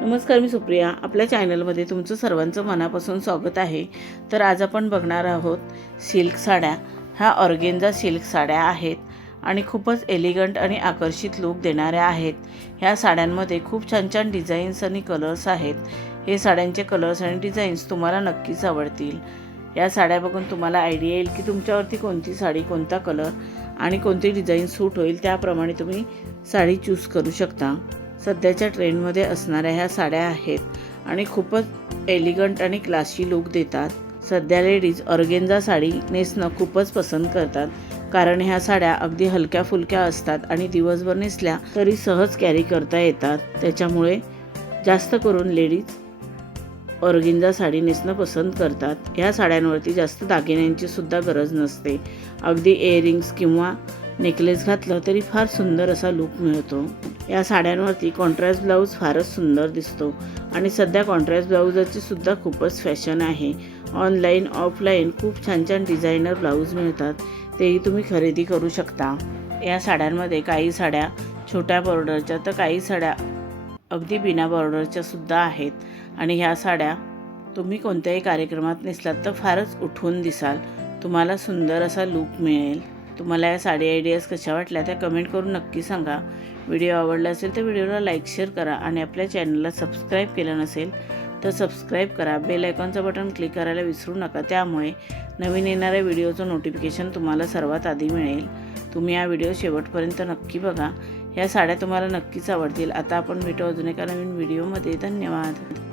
नमस्कार, मी सुप्रिया. आपल्या चॅनलमध्ये तुमचं सर्वांचं मनापासून स्वागत आहे. तर आज आपण बघणार आहोत सिल्क साड्या. ह्या ऑर्गेन्झा सिल्क साड्या आहेत आणि खूपच एलिगंट आणि आकर्षित लूक देणाऱ्या आहेत. ह्या साड्यांमध्ये खूप छान छान डिझाईन्स आणि कलर्स आहेत. हे साड्यांचे कलर्स आणि डिझाईन्स तुम्हाला नक्कीच आवडतील. या साड्या बघून तुम्हाला आयडिया येईल की तुमच्यावरती कोणती साडी, कोणता कलर आणि कोणती डिझाईन सूट होईल. त्याप्रमाणे तुम्ही साडी चूज करू शकता. सध्याच्या ट्रेंडमध्ये असणाऱ्या ह्या साड्या आहेत आणि खूपच एलिगंट आणि क्लासी लूक देतात. सध्या लेडीज ऑर्गेन्झा साडी नेसणं खूपच पसंत करतात, कारण ह्या साड्या अगदी हलक्या फुलक्या असतात आणि दिवसभर नेसल्या तरी सहज कॅरी करता येतात. त्याच्यामुळे जास्त करून लेडीज ऑर्गेन्झा साडी नेसणं पसंत करतात. ह्या साड्यांवरती जास्त दागिन्यांची सुद्धा गरज नसते. अगदी इयरिंग्स किंवा नेकलेस घातलं तरी फार सुंदर असा लूक मिळतो. या साड्यांवरती कॉन्ट्रास्ट ब्लाऊज फारच सुंदर दिसतो आणि सध्या कॉन्ट्रास्ट ब्लाऊजाची सुद्धा खूपच फॅशन आहे. ऑनलाईन ऑफलाईन खूप छान छान डिझायनर ब्लाऊज मिळतात, तेही तुम्ही खरेदी करू शकता. या साड्यांमध्ये काही साड्या छोट्या बॉर्डरच्या तर काही साड्या अगदी बिना बॉर्डरच्या सुद्धा आहेत आणि ह्या साड्या तुम्ही कोणत्याही कार्यक्रमात नेसलात तर फारच उठून दिसाल. तुम्हाला सुंदर असा लूक मिळेल. तुम्हाला या साडी आयडियाज कशा वाटल्या त्या कमेंट करून नक्की सांगा. व्हिडिओ आवडला असेल तर व्हिडिओला लाईक शेअर करा आणि आपल्या चॅनलला सबस्क्राईब केलं नसेल तर सबस्क्राईब करा. बेल आयकॉनचं बटन क्लिक करायला विसरू नका, त्यामुळे नवीन येणाऱ्या व्हिडिओचं नोटिफिकेशन तुम्हाला सर्वात आधी मिळेल. तुम्ही हा व्हिडिओ शेवटपर्यंत नक्की बघा. ह्या साड्या तुम्हाला नक्कीच आवडतील. आता आपण भेटू अजून एका नवीन व्हिडिओमध्ये. धन्यवाद.